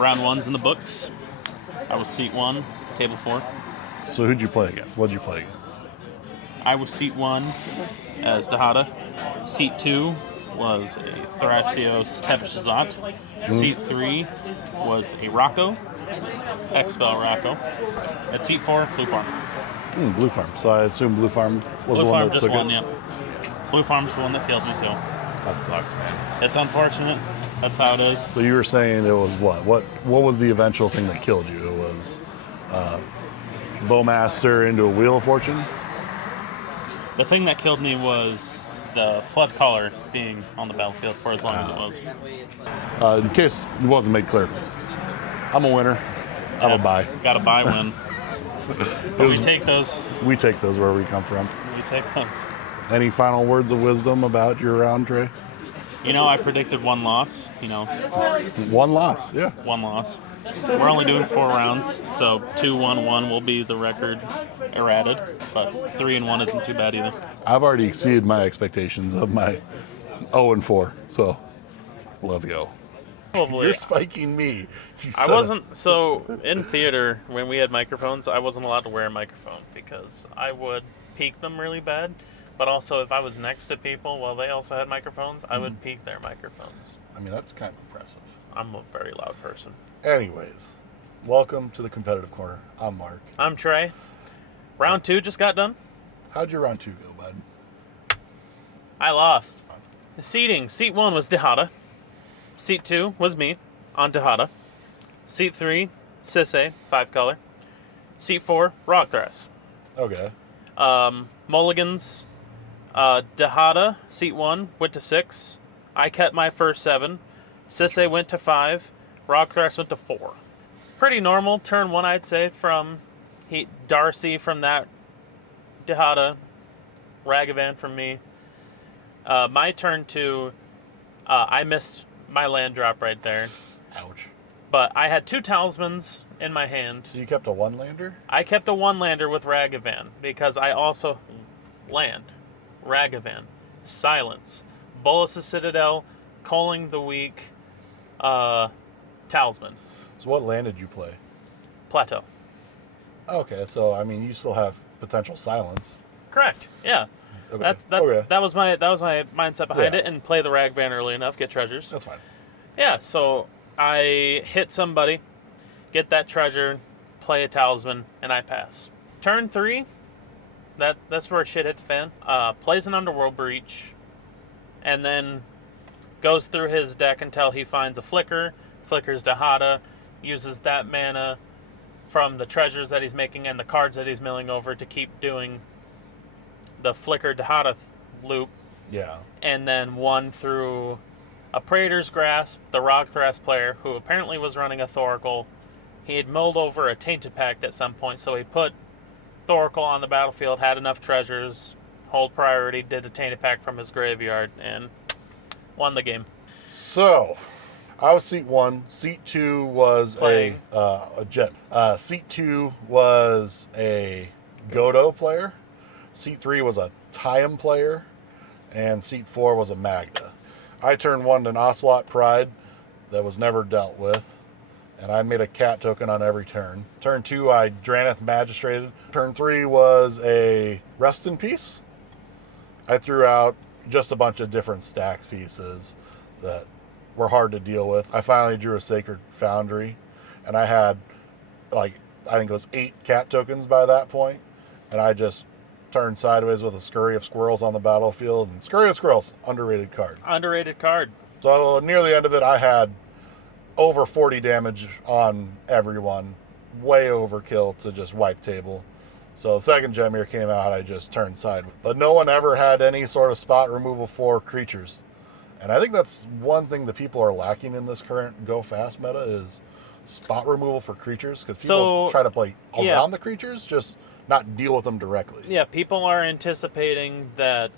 Round one's in the books. I was seat 1, table 4. So who'd you play against? What'd you play against? I was seat 1 as Dahada. Seat 2 was a Thrasios Tepshazat. Seat 3 was a Rocco, Expel Rocco. At seat 4, Blue Farm. Blue Farm. So I assume Blue Farm was the one that just took won, it? Yep. Blue Farm's the one that killed me too. That sucks, man. It's unfortunate. That's how it is. So you were saying it was what? What was the eventual thing that killed you? It was Bowmaster into a Wheel of Fortune? The thing that killed me was the flood collar being on the battlefield for as long as it was. In case it wasn't made clear, I'm a winner. I'm a buy. Got a buy win. But we take those. We take those wherever we come from. We take those. Any final words of wisdom about your round, Tré? You know, I predicted 1 loss. You know, 1 loss, yeah. 1 loss. We're only doing 4 rounds, so 2-1-1 will be the record errated, but 3-1 isn't too bad either. I've already exceeded my expectations of my 0-4, so let's go. Probably. You're spiking me. I wasn't, so in theater, when we had microphones, I wasn't allowed to wear a microphone because I would peak them really bad. But also, if I was next to people while they also had microphones, I would peak their microphones. I mean, that's kind of impressive. I'm a very loud person. Anyways, welcome to the competitive corner. I'm Mark. I'm Tré. Round 2 just got done. How'd your round 2 go, bud? I lost. The seating. Seat 1 was Dahada. Seat 2 was me on Dahada. Seat 3, Sisse, 5-color. Seat 4, Rockthras. Okay. Mulligans. Dahada, seat 1, went to 6. I kept my first 7. Sisse went to 5. Rockthras went to 4. Pretty normal. Turn 1, I'd say, from Darcy from that. Dahada. Ragavan from me. My turn 2, I missed my land drop right there. Ouch. But I had 2 talismans in my hand. So you kept a 1-lander? I kept a 1-lander with Ragavan because I also land. Ragavan, Silence, Bolas' Citadel, Culling the Weak, Talisman. So what land did you play? Plateau. Okay, so I mean, you still have potential silence. Correct. Yeah. Okay. That was my mindset behind Yeah. it, and play the Ragavan early enough, get treasures. That's fine. Yeah. So I hit somebody, get that treasure, play a talisman, and I pass. Turn 3. That's where shit hit the fan. Plays an Underworld Breach, and then goes through his deck until he finds a Flicker. Flickers Dahada, uses that mana from the treasures that he's making and the cards that he's milling over to keep doing the Flicker Dahada loop. Yeah. And then won through a Praetor's Grasp, the Rockthras player, who apparently was running a Thoracle. He had mulled over a Tainted Pact at some point, so he put Thoracle on the battlefield, had enough treasures, hold priority, did a Tainted Pact from his graveyard, and won the game. So, I was seat 1. Seat 2 was Playing. a Jet. Seat 2 was a Godo player. Seat 3 was a Tiam player. And Seat 4 was a Magda. I turned 1 to an Ocelot Pride that was never dealt with. And I made a cat token on every turn. Turn 2, I Draneth Magistrated. Turn 3 was a Rest in Peace. I threw out just a bunch of different stacks pieces that were hard to deal with. I finally drew a Sacred Foundry, and I had, I think it was 8 cat tokens by that point, and I just turned sideways with a Scurry of Squirrels on the battlefield. And Scurry of Squirrels, underrated card. Underrated card. So near the end of it, I had over 40 damage on everyone. Way overkill to just wipe table. So the second Gemir came out, I just turned sideways. But no one ever had any sort of spot removal for creatures. And I think that's one thing that people are lacking in this current Go Fast meta is spot removal for creatures. Because people try to play around the creatures, just not deal with them directly. Yeah, people are anticipating that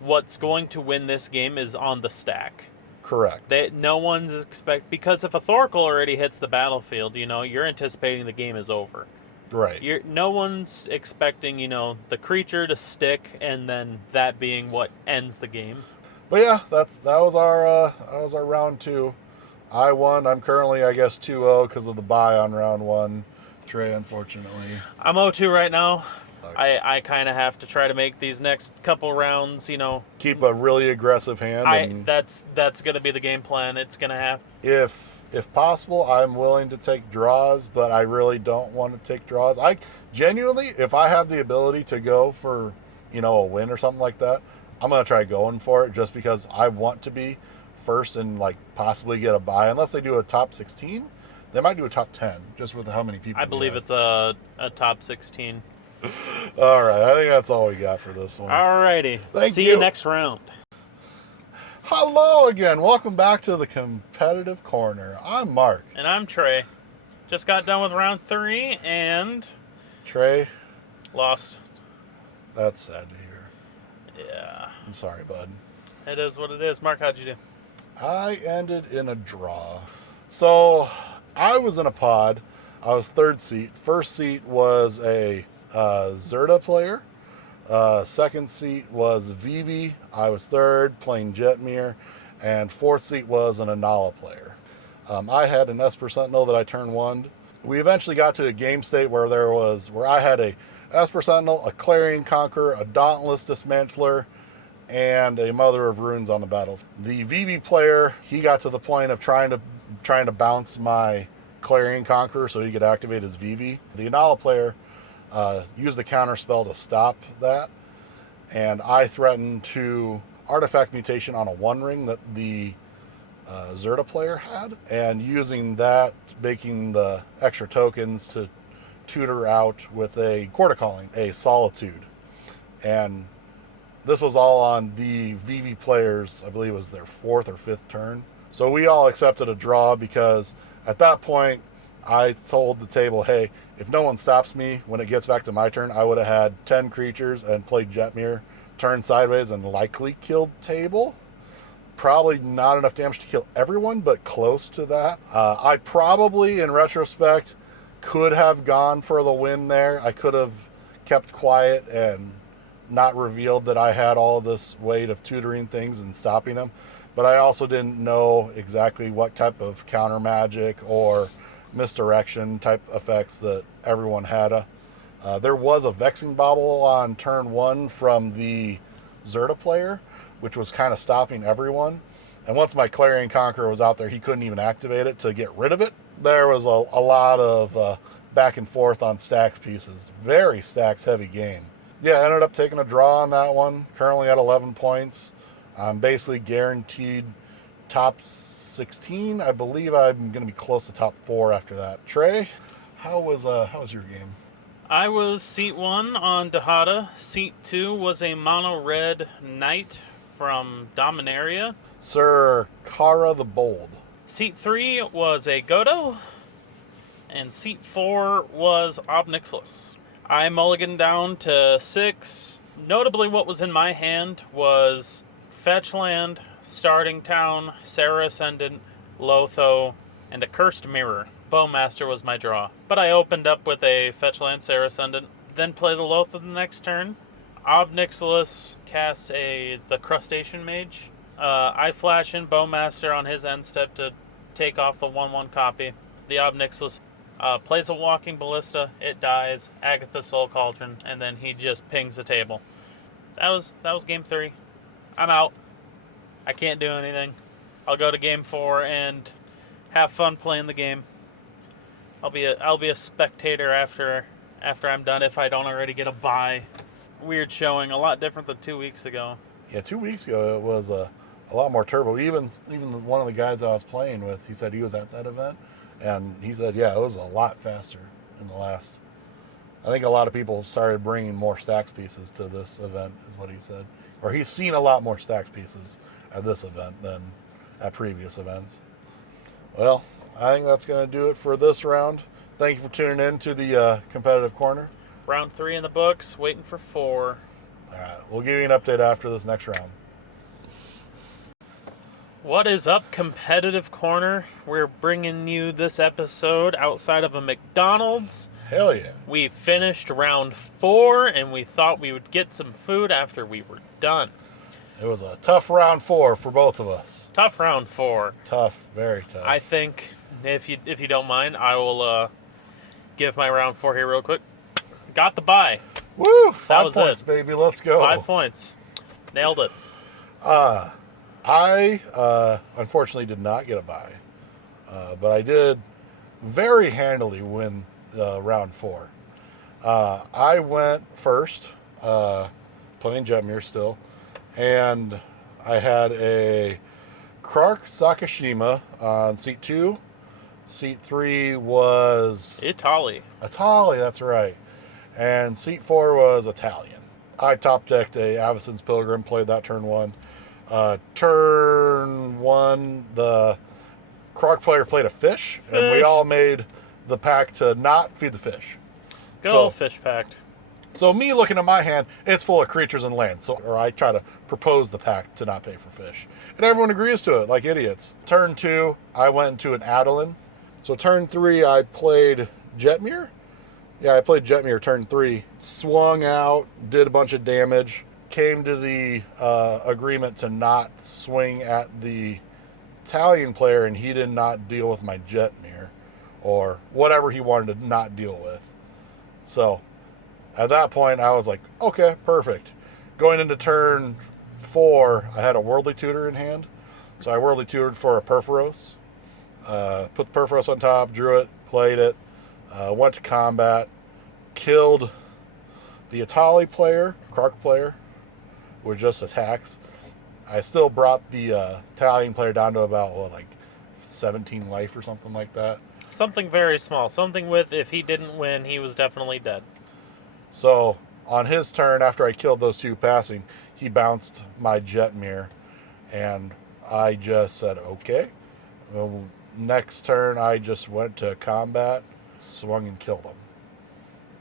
what's going to win this game is on the stack. Correct. No one's because if a Thoracle already hits the battlefield, you're anticipating the game is over. Right. No one's expecting, the creature to stick and then that being what ends the game. But yeah, that was our round 2. I won. I'm currently, I guess, 2-0 because of the bye on round 1. Tré, unfortunately. I'm 0-2 right now. Sucks. I kind of have to try to make these next couple rounds, Keep a really aggressive hand. And that's going to be the game plan. It's going to have. if possible, I'm willing to take draws, but I really don't want to take draws. I genuinely, if I have the ability to go for, a win or something like that, I'm going to try going for it just because I want to be first and possibly get a bye. Unless they do a top 16, they might do a top 10 just with how many people. I believe it's a top 16. All right, I think that's all we got for this one. All righty. See you you next round. Hello again. Welcome back to the competitive corner. I'm Mark. And I'm Tré. Just got done with round 3 and Tré, lost. that's sad to hear. Yeah. I'm sorry, bud. It is what it is. Mark, how'd you do? I ended in a draw. So I was in a pod. I was 3rd seat. 1st seat was a Zerta player. 2nd seat was Vivi. I was 3rd, playing Jetmir. And 4th seat was an Anala player. I had an Esper Sentinel that I turned 1. We eventually got to a game state where I had a Esper Sentinel, a Clarion Conqueror, a Dauntless Dismantler, and a Mother of Runes on the battle. The Vivi player, he got to the point of trying to bounce my Clarion Conqueror so he could activate his Vivi. The Anala player used the counter spell to stop that, and I threatened to artifact mutation on a 1-ring that the Zerta player had, and using that, making the extra tokens to tutor out with a Quarter Calling, a Solitude. And this was all on the Vivi players, I believe it was their 4th or 5th turn. So we all accepted a draw because at that point, I told the table, hey, if no one stops me when it gets back to my turn, I would have had 10 creatures and played Jetmir, turned sideways, and likely killed table. Probably not enough damage to kill everyone, but close to that. I probably, in retrospect, could have gone for the win there. I could have kept quiet and not revealed that I had all this weight of tutoring things and stopping them. But I also didn't know exactly what type of counter magic or misdirection type effects that everyone had. There was a Vexing Bauble on turn 1 from the Zerta player, which was kind of stopping everyone. And once my Clarion Conqueror was out there, he couldn't even activate it to get rid of it. There was a lot of back and forth on stacks pieces. Very stacks heavy game. Yeah, I ended up taking a draw on that one. Currently at 11 points. I'm basically guaranteed top 16. I believe I'm going to be close to top 4 after that. Tré, how was your game? I was seat 1 on Dahada. Seat 2 was a mono red knight from Dominaria. Sir Kara the Bold. Seat 3 was a Godo. And seat 4 was Obnixilis. I mulliganed down to 6. Notably, what was in my hand was Fetch Land, Starting Town, Sarah Ascendant, Lotho, and a Cursed Mirror. Bowmaster was my draw. But I opened up with a Fetch Land, Sarah Ascendant, then play the Lotho the next turn. Obnixilis casts the Crustacean Mage. I flash in Bowmaster on his end step to take off the 1/1 copy. The Obnixilis plays a Walking Ballista, it dies, Agatha Soul Cauldron, and then he just pings the table. That was game 3. I'm out. I can't do anything. I'll go to game 4 and have fun playing the game. I'll be a spectator after I'm done if I don't already get a bye. Weird showing, a lot different than 2 weeks ago. Yeah, 2 weeks ago it was a lot more turbo. Even one of the guys I was playing with, he said he was at that event, and he said, yeah, it was a lot faster in the last. I think a lot of people started bringing more stacks pieces to this event, is what he said. Or he's seen a lot more stacks pieces at this event than at previous events. Well, I think that's going to do it for this round. Thank you for tuning in to the competitive corner. Round 3 in the books, waiting for 4. All right, we'll give you an update after this next round. What is up, competitive corner? We're bringing you this episode outside of a McDonald's. Hell yeah. We finished round 4, and we thought we would get some food after we were done. It was a tough round 4 for both of us. Tough round 4. Tough, very tough. I think, if you don't mind, I will give my round 4 here real quick. Got the bye. Woo! 5 was points, it. baby. Let's go. 5 points. Nailed it. I unfortunately did not get a bye, but I did very handily win round 4. I went first, playing Jetmir still, and I had a Krark Sakashima on seat 2. Seat 3 was Italy. That's right. And seat 4 was Italian. I top decked a Avacyn's Pilgrim, played that turn 1. Turn 1, the Krark player played a fish, and we all made the pact to not feed the fish. Good old fish pact. So me looking at my hand, it's full of creatures and land. Or I try to propose the pact to not pay for fish. And everyone agrees to it, like idiots. Turn 2, I went into an Adeline. So turn 3, I played Jetmir. Yeah, I played Jetmir turn 3. Swung out, did a bunch of damage. Came to the agreement to not swing at the Italian player, and he did not deal with my Jetmir. Or whatever he wanted to not deal with. So at that point, I was like, okay, perfect. Going into turn 4, I had a Worldly Tutor in hand. So I Worldly Tutored for a Perforos. Put the Perforos on top, drew it, played it, went to combat, killed the Italy player, Krark player, with just attacks. I still brought the Italian player down to about, 17 life or something like that. Something very small. Something with, if he didn't win, he was definitely dead. So on his turn, after I killed those 2 passing, he bounced my Jetmir, and I just said, okay. Well, next turn, I just went to combat, swung and killed him.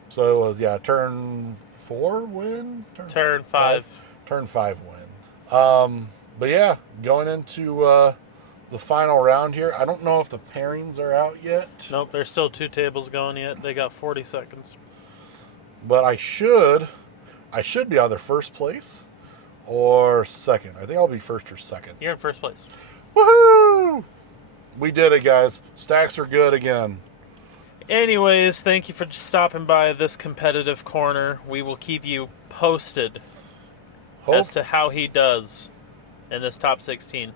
So it was, turn 4 win? Turn 5. Turn 5 win. But yeah, going into the final round here. I don't know if the pairings are out yet. Nope, there's still 2 tables going yet. They got 40 seconds. But I should be either first place or second. I think I'll be first or second. You're in first place. Woohoo! We did it, guys. Stacks are good again. Anyways, thank you for stopping by this competitive corner. We will keep you posted as to how he does in this top 16.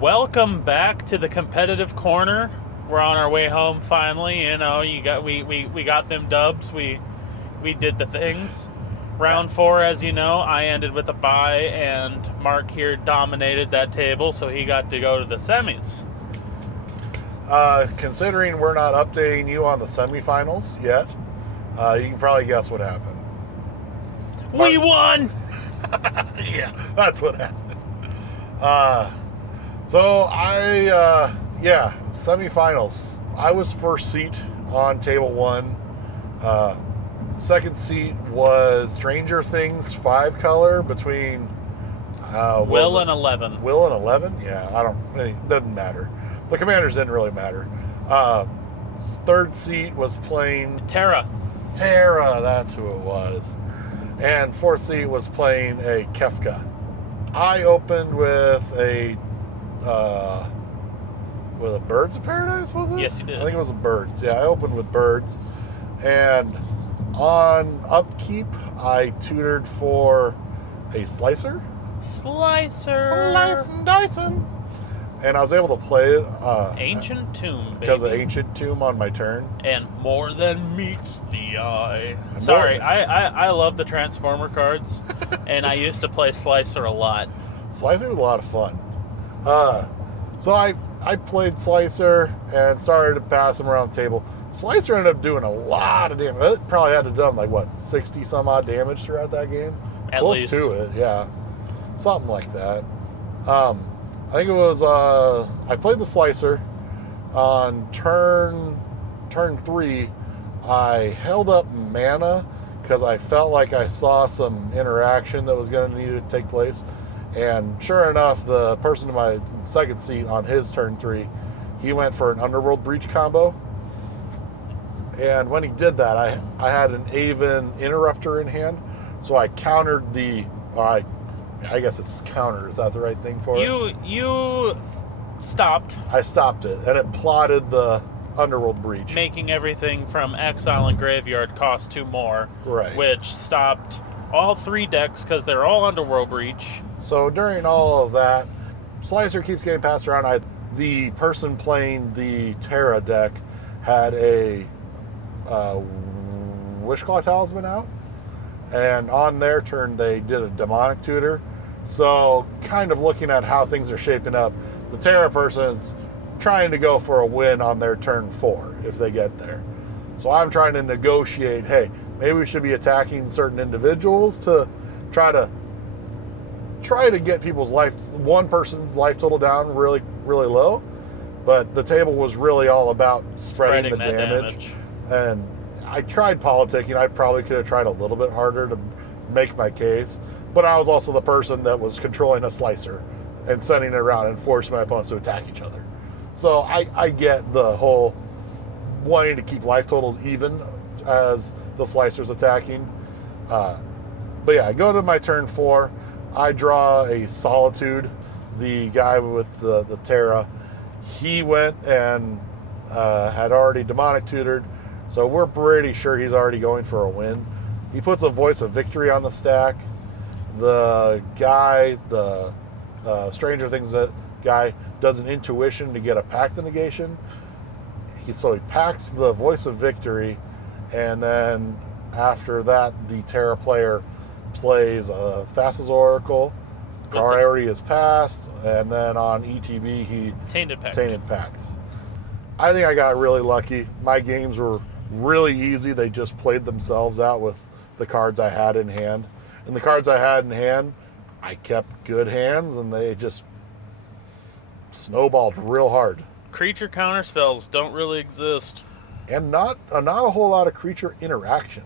Welcome back to the competitive corner. We're on our way home finally. You know, we got them dubs. We did the things. Round 4, as you know, I ended with a bye, and Mark here dominated that table, so he got to go to the semis. Considering we're not updating you on the semifinals yet, you can probably guess what happened. We won! Yeah, that's what happened. So semifinals. I was first seat on table 1. Second seat was Stranger Things 5 color between Will and 11. Will and 11? Yeah, it doesn't matter. The commanders didn't really matter. Third seat was playing Terra, that's who it was. And fourth seat was playing a Kefka. I opened with a Birds of Paradise, was it? Yes, you did. I think it was a Birds. Yeah, I opened with Birds. And on upkeep, I tutored for a Slicer. Slice and Dyson. And I was able to play it. Ancient Tomb, baby. Because of Ancient Tomb on my turn. And more than meets the eye. Sorry, I love the Transformer cards, and I used to play Slicer a lot. Slicer was a lot of fun. So I played Slicer and started to pass him around the table. Slicer ended up doing a lot of damage. It probably had to done 60 some odd damage throughout that game. Close least. to it, yeah. Something like that. I think it was, I played the Slicer. On turn 3, I held up mana because I felt like I saw some interaction that was going to need to take place. And sure enough, the person in my second seat on his turn 3, he went for an Underworld Breach combo. And when he did that, I had an Avon interrupter in hand, so I countered I guess it's counter. Is that the right thing for it? You stopped. I stopped it, and it plotted the Underworld breach. Making everything from Exile and Graveyard cost 2 more. Right. Which stopped all 3 decks because they're all Underworld breach. So during all of that, Slicer keeps getting passed around. The person playing the Terra deck had a Wishclaw Talisman out, and on their turn they did a Demonic Tutor. So kind of looking at how things are shaping up, the Terra person is trying to go for a win on their turn 4 if they get there. So I'm trying to negotiate, hey, maybe we should be attacking certain individuals to try to get people's one person's life total down really, really low. But the table was really all about spreading the damage. And I tried politicking. I probably could have tried a little bit harder to make my case. But I was also the person that was controlling a Slicer and sending it around and forcing my opponents to attack each other. So I get the whole wanting to keep life totals even as the Slicer's attacking. But yeah, I go to my turn 4. I draw a Solitude. The guy with the Terra, he went and had already Demonic Tutored. So we're pretty sure he's already going for a win. He puts a Voice of Victory on the stack. The guy, the Stranger Things guy, does an Intuition to get a Pact of Negation. So he packs the Voice of Victory, and then after that, the Terra player plays a Thassa's Oracle. Priority is passed, and then on ETB, he Tainted Pacts. I think I got really lucky. My games were really easy. They just played themselves out with the cards I had in hand. And the cards I had in hand, I kept good hands, and they just snowballed real hard. Creature counterspells don't really exist. And not a whole lot of creature interaction.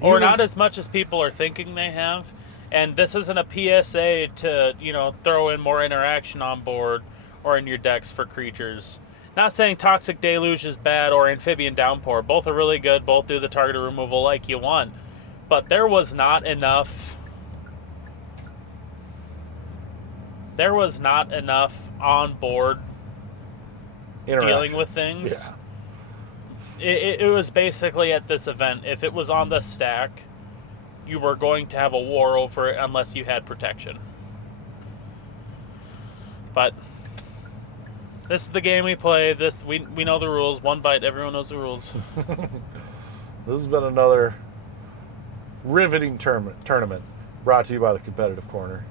Or not as much as people are thinking they have. And this isn't a PSA to, throw in more interaction on board or in your decks for creatures. Not saying Toxic Deluge is bad or Amphibian Downpour. Both are really good. Both do the target removal like you want. But there was not enough on board dealing with things. Yeah. It was basically at this event, if it was on the stack, you were going to have a war over it unless you had protection. But this is the game we play. We know the rules. One bite, everyone knows the rules. This has been another riveting tournament brought to you by the Competitive Corner.